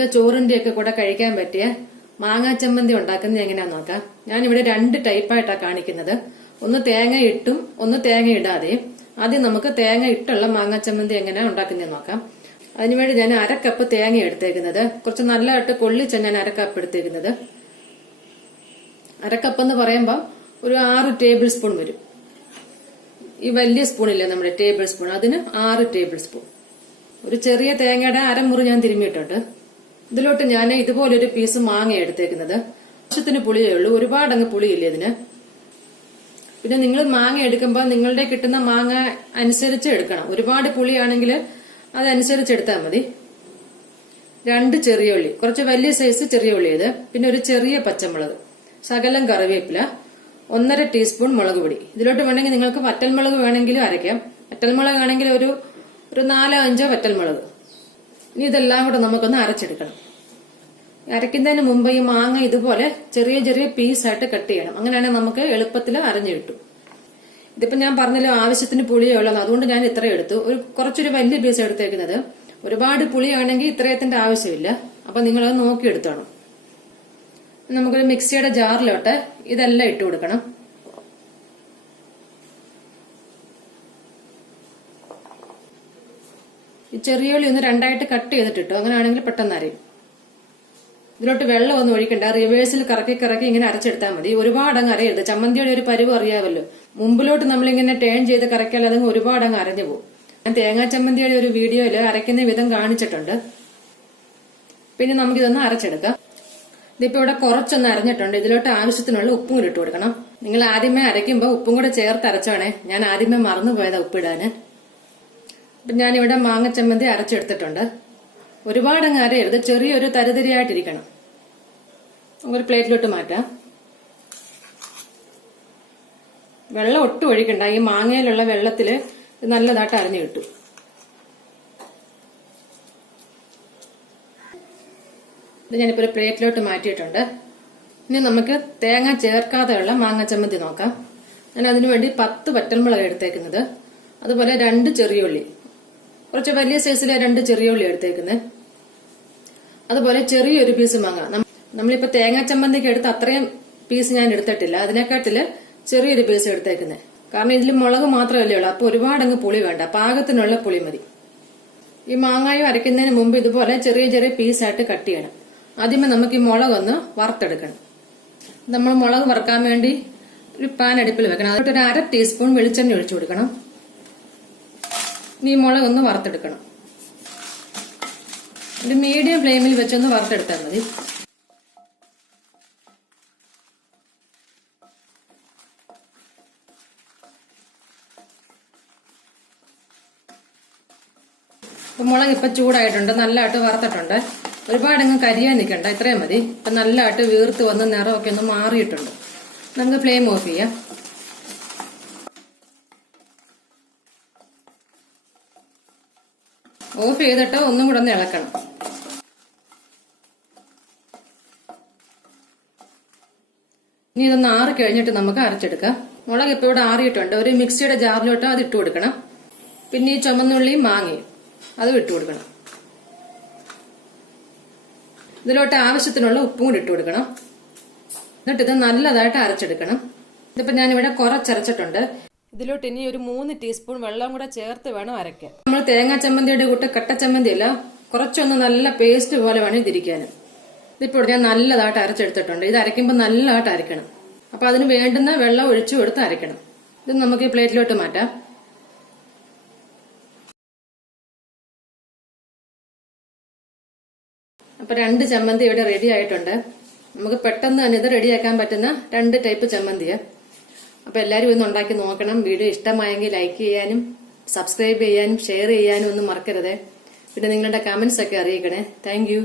നമുക്ക് ചോറിന്റെയൊക്കെ കൂടെ കഴിക്കാൻ പറ്റിയ മാങ്ങാ ചമ്മന്തി ഉണ്ടാക്കുന്നത് എങ്ങനെയാന്ന് നോക്കാം. ഞാനിവിടെ 2 ടൈപ്പായിട്ടാണ് കാണിക്കുന്നത്. ഒന്ന് തേങ്ങ ഇട്ടും ഒന്ന് തേങ്ങ ഇടാതെയും. ആദ്യം നമുക്ക് തേങ്ങ ഇട്ടുള്ള മാങ്ങാ ചമ്മന്തി എങ്ങനെയാ ഉണ്ടാക്കുന്നത് നോക്കാം. അതിനുവേണ്ടി ഞാൻ 1/2 കപ്പ് തേങ്ങ എടുത്തേക്കുന്നത്. കുറച്ച് നല്ലതായിട്ട് കൊള്ളിച്ച ഞാൻ 1/2 കപ്പ് എടുത്തേക്കുന്നത്. 1/2 കപ്പ് എന്ന് പറയുമ്പോൾ ഒരു 6 ടേബിൾ സ്പൂൺ വരും. ഈ വലിയ സ്പൂണില്ലേ നമ്മുടെ ടേബിൾ സ്പൂൺ, അതിന് 6 ടേബിൾ സ്പൂൺ. ഒരു ചെറിയ തേങ്ങയുടെ അരമുറി ഞാൻ തിരുമ്മിയിട്ടുണ്ട്. ഇതിലോട്ട് ഞാൻ ഇതുപോലൊരു പീസ് മാങ്ങ എടുത്തേക്കുന്നത്. ആവശ്യത്തിന് പുളിയേ ഉള്ളൂ, ഒരുപാടങ്ങ് പുളിയില്ല ഇതിന്. പിന്നെ നിങ്ങൾ മാങ്ങ എടുക്കുമ്പോൾ നിങ്ങളുടെ കിട്ടുന്ന മാങ്ങ അനുസരിച്ച് എടുക്കണം. ഒരുപാട് പുളിയാണെങ്കിൽ അതനുസരിച്ച് എടുത്താൽ മതി. 2 ചെറിയ ഉള്ളി, കുറച്ച് വലിയ സൈസ് ചെറിയ ഉള്ളി ഇത്. പിന്നെ ഒരു ചെറിയ പച്ചമുളക്, ശകലം കറിവേപ്പില, 1/2 ടീസ്പൂൺ മുളക് പൊടി. ഇതിലോട്ട് വേണമെങ്കിൽ നിങ്ങൾക്ക് വറ്റൽമുളക് വേണമെങ്കിലും അരയ്ക്കാം. വറ്റൽമുളക് ആണെങ്കിൽ ഒരു 4-5 വറ്റൽമുളക്. ഇനി ഇതെല്ലാം കൂടെ നമുക്കൊന്ന് അരച്ചെടുക്കണം. അരയ്ക്കുന്നതിന് മുമ്പ് ഈ മാങ്ങ ഇതുപോലെ ചെറിയ ചെറിയ പീസായിട്ട് കട്ട് ചെയ്യണം. അങ്ങനെയാണെങ്കിൽ നമുക്ക് എളുപ്പത്തിൽ അരഞ്ഞു കിട്ടും. ഇതിപ്പോ ഞാൻ പറഞ്ഞല്ലോ ആവശ്യത്തിന് പുളിയേ ഉള്ളത്, അതുകൊണ്ട് ഞാൻ ഇത്ര എടുത്തു. കുറച്ചൊരു വലിയ പീസ് എടുത്തേക്കുന്നത്. ഒരുപാട് പുളിയാണെങ്കിൽ ഇത്രയത്തിന്റെ ആവശ്യമില്ല. അപ്പൊ നിങ്ങളത് നോക്കിയെടുത്തോണം. നമുക്കൊരു മിക്സിയുടെ ജാറിലോട്ട് ഇതെല്ലാം ഇട്ട് കൊടുക്കണം. ഈ ചെറിയ ഉള്ളി ഒന്ന് 2ആയിട്ട് കട്ട് ചെയ്തിട്ടിട്ടു. അങ്ങനെയാണെങ്കിൽ പെട്ടെന്ന് അരയും. ഇതിലോട്ട് വെള്ളം ഒന്നും ഒഴിക്കണ്ട. റിവേഴ്സിൽ കറക്കി കറക്കി ഇങ്ങനെ അരച്ചെടുത്താൽ മതി. ഒരുപാട് അങ്ങ് അരയരുത്. ചമ്മന്തിയുടെ ഒരു പരുവ് അറിയാമല്ലോ. മുമ്പിലോട്ട് നമ്മളിങ്ങനെ ടേൺ ചെയ്ത് കറക്കിയാൽ അതങ്ങ് ഒരുപാട് അങ്ങ് അരഞ്ഞു പോകും. ഞാൻ തേങ്ങാ ചമ്മന്തിയുടെ ഒരു വീഡിയോയിൽ അരയ്ക്കുന്ന വിധം കാണിച്ചിട്ടുണ്ട്. പിന്നെ നമുക്കിതൊന്ന് അരച്ചെടുക്കാം. ഇതിപ്പോ ഇവിടെ കുറച്ചൊന്ന് അരഞ്ഞിട്ടുണ്ട്. ഇതിലോട്ട് ആവശ്യത്തിനുള്ള ഉപ്പും കൂടി ഇട്ട് കൊടുക്കണം. നിങ്ങൾ ആദ്യമേ അരയ്ക്കുമ്പോൾ ഉപ്പും കൂടെ ചേർത്ത് അരച്ചോണേ. ഞാൻ ആദ്യമേ മറന്നുപോയതാ ഉപ്പിടാന്. അപ്പൊ ഞാനിവിടെ മാങ്ങ ചമ്മന്തി അരച്ചെടുത്തിട്ടുണ്ട്. ഒരുപാടങ്ങ് അരയരുത്, ചെറിയൊരു തരിതരിയായിട്ടിരിക്കണം. ഒരു പ്ലേറ്റിലോട്ട് മാറ്റാം. വെള്ളം ഒട്ടും ഒഴിക്കണ്ട. ഈ മാങ്ങയിലുള്ള വെള്ളത്തില് നല്ലതായിട്ട് അരഞ്ഞു കിട്ടും. ഇത് ഞാനിപ്പോ ഒരു പ്ലേറ്റിലോട്ട് മാറ്റിയിട്ടുണ്ട്. ഇനി നമുക്ക് തേങ്ങ ചേർക്കാതെയുള്ള മാങ്ങ ചമ്മന്തി നോക്കാം. ഞാൻ അതിനുവേണ്ടി 10 വറ്റൽമുളക് എടുത്തേക്കുന്നത്. അതുപോലെ 2 ചെറിയ ഉള്ളി, കുറച്ച് വലിയ സൈസിലെ 2 ചെറിയ ഉള്ളി എടുത്തേക്കുന്നത്. അതുപോലെ ചെറിയൊരു പീസ് മാങ്ങ. നമ്മളിപ്പോ തേങ്ങാ ചമ്മന്തിക്ക് എടുത്ത് അത്രയും പീസ് ഞാൻ എടുത്തിട്ടില്ല. അതിനെക്കാട്ടില് ചെറിയൊരു പീസ് എടുത്തേക്കുന്നത്. കാരണം ഇതിൽ മുളക് മാത്രമല്ലേ ഉള്ളൂ. അപ്പൊ ഒരുപാടങ്ങ് പുളി വേണ്ട, പാകത്തിനുള്ള പുളി മതി. ഈ മാങ്ങായും അരയ്ക്കുന്നതിന് മുമ്പ് ഇതുപോലെ ചെറിയ ചെറിയ പീസായിട്ട് കട്ട് ചെയ്യണം. ആദ്യമേ നമുക്ക് ഈ മുളകൊന്ന് വറുത്തെടുക്കണം. നമ്മൾ മുളക് വറുക്കാൻ വേണ്ടി ഒരു പാൻ അടുപ്പിൽ വെക്കണം. അതിലോട്ട് ഒരു 1/2 ടീസ്പൂൺ വെളിച്ചെണ്ണ ഒഴിച്ചു കൊടുക്കണം. ഈ മുളക് ഒന്ന് വറുത്തെടുക്കണം. ഒരു മീഡിയം ഫ്ലെയിമിൽ വെച്ചൊന്ന് വറുത്തെടുത്താൽ മതി. മുളക് ഇപ്പൊ ചൂടായിട്ടുണ്ട്, നല്ലതായിട്ട് വറുത്തിട്ടുണ്ട്. ഒരുപാടങ്ങ് കരിയാൻ നിൽക്കണ്ട, ഇത്രയും മതി. ഇപ്പൊ നല്ലതായിട്ട് വീർത്ത് വന്ന് നിറമൊക്കെ ഒന്ന് മാറിയിട്ടുണ്ട്. നമുക്ക് ഫ്ലെയിം ഓഫ് ചെയ്യാം. ഓഫ് ചെയ്തിട്ട് ഒന്നും കൂടെ ഒന്ന് ഇളക്കണം. ഇനി ഇതൊന്ന് ആറി കഴിഞ്ഞിട്ട് നമുക്ക് അരച്ചെടുക്കാം. മുളക് ഇപ്പൊ ഇവിടെ ആറിയിട്ടുണ്ട്. ഒരു മിക്സിയുടെ ജാറിലോട്ട് അത് ഇട്ട് കൊടുക്കണം. പിന്നെ ഈ ചുമന്നുള്ളിയും മാങ്ങയും അതും ഇട്ട് കൊടുക്കണം. ഇതിലോട്ട് ആവശ്യത്തിനുള്ള ഉപ്പും കൂടി ഇട്ട് കൊടുക്കണം. എന്നിട്ട് ഇത് നല്ലതായിട്ട് അരച്ചെടുക്കണം. ഇതിപ്പോ ഞാനിവിടെ കുറച്ചരച്ചിട്ടുണ്ട്. ഇതിലോട്ട് ഇനി ഒരു 3 ടീസ്പൂൺ വെള്ളം കൂടെ ചേർത്ത് വേണം അരയ്ക്കാൻ. നമ്മൾ തേങ്ങാ ചമ്മന്തിയുടെ കൂട്ട് കട്ട ചമ്മന്തി അല്ല, കുറച്ചൊന്ന് നല്ല പേസ്റ്റ് പോലെ വേണം ഇതിരിക്കാൻ. ഇതിപ്പോൾ ഞാൻ നല്ലതായിട്ട് അരച്ചെടുത്തിട്ടുണ്ട്. ഇത് അരയ്ക്കുമ്പോൾ നല്ലതായിട്ട് അരയ്ക്കണം. അപ്പൊ അതിന് വേണ്ടുന്ന വെള്ളം ഒഴിച്ചു കൊടുത്ത് അരയ്ക്കണം. ഇത് നമുക്ക് ഈ പ്ലേറ്റിലോട്ട് മാറ്റാം. അപ്പൊ 2 ചമ്മന്തി ഇവിടെ റെഡി ആയിട്ടുണ്ട്. നമുക്ക് പെട്ടെന്ന് തന്നെ ഇത് റെഡിയാക്കാൻ പറ്റുന്ന 2 ടൈപ്പ് ചമ്മന്തിയാ. അപ്പൊ എല്ലാരും ഒന്ന് ഉണ്ടാക്കി നോക്കണം. വീഡിയോ ഇഷ്ടമായെങ്കിൽ ലൈക്ക് ചെയ്യാനും സബ്സ്ക്രൈബ് ചെയ്യാനും ഷെയർ ചെയ്യാനും ഒന്നും മറക്കരുത്. പിന്നെ നിങ്ങളുടെ കമന്റ്സ് ഒക്കെ അറിയിക്കണേ. Thank you.